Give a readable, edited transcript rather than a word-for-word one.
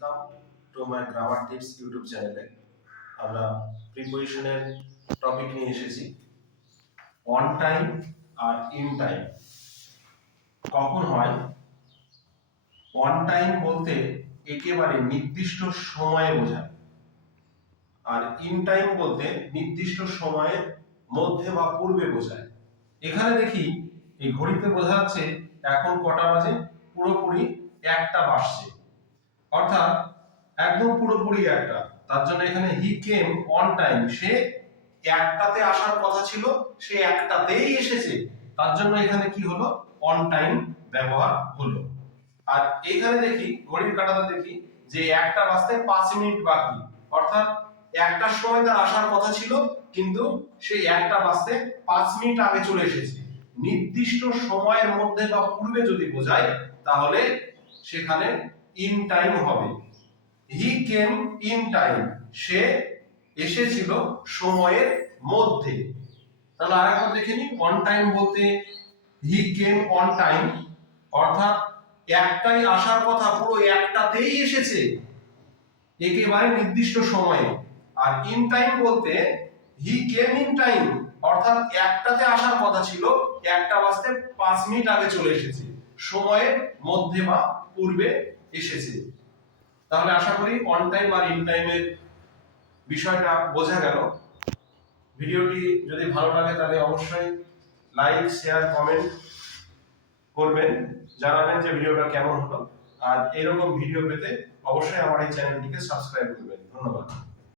Welcome to my grammar tips YouTube চ্যানেলে। আমরা প্রিপোজিশনের টপিক নিয়ে এসেছি অন টাইম আর ইন টাইম। কখন হয়? অন টাইম বলতে একেবারে নির্দিষ্ট সময়ে বোঝায়, আর ইন টাইম বলতে নির্দিষ্ট সময়ের মধ্যে বা পূর্বে বোঝায়। এখানে দেখি এই ঘড়িতে বোঝা যাচ্ছে এখন কটা বাজে, পুরোপুরি 1টা বাজছে, অর্থাৎ একদম পুরোপুরি একটা। তার জন্য এখানে হি কেম অন টাইম, সে 1টাতে আসার কথা ছিল, সে 1টাতেই এসেছে। তার জন্য এখানে কি হলো? অন টাইম ব্যবহার হলো। আর এখানে দেখি ঘড়ির কাঁটাতে দেখি যে 1টা বাজতে 5 মিনিট বাকি, অর্থাৎ 1টার সময় তার আসার কথা ছিল, কিন্তু সে 1টা বাজতে 5 মিনিট আগে চলে এসেছে। নির্দিষ্ট সময়ের মধ্যে বা পূর্বে যদি বোঝায় তাহলে সেখানে ইন টাইম হবে। হি কেম ইন টাইম, সে এসেছিল সময়ের মধ্যে। তাহলে আরেকবার দেখে নিই, অন টাইম বলতে হি কেম অন টাইম, অর্থাৎ 1টায় আসার কথা, পুরো 1টাতেই এসেছে, একেবারে নির্দিষ্ট সময়ে। আর ইন টাইম বলতে হি কেম ইন টাইম, অর্থাৎ 1টাতে আসার কথা ছিল, 1টা বাজতে 5 মিনিট আগে চলে এসেছে, সময়ের মধ্যে বা পূর্বে এসেছে। তাহলে আশা করি অন টাইম আর ইন টাইমের বিষয়টা বোঝা গেল। ভিডিওটি যদি ভালো লাগে তাহলে অবশ্যই লাইক, শেয়ার, কমেন্ট করবেন, জানাবেন যে ভিডিওটা কেমন হলো। আর এরকম ভিডিও পেতে অবশ্যই আমার এই চ্যানেলটিকে সাবস্ক্রাইব করবেন। ধন্যবাদ।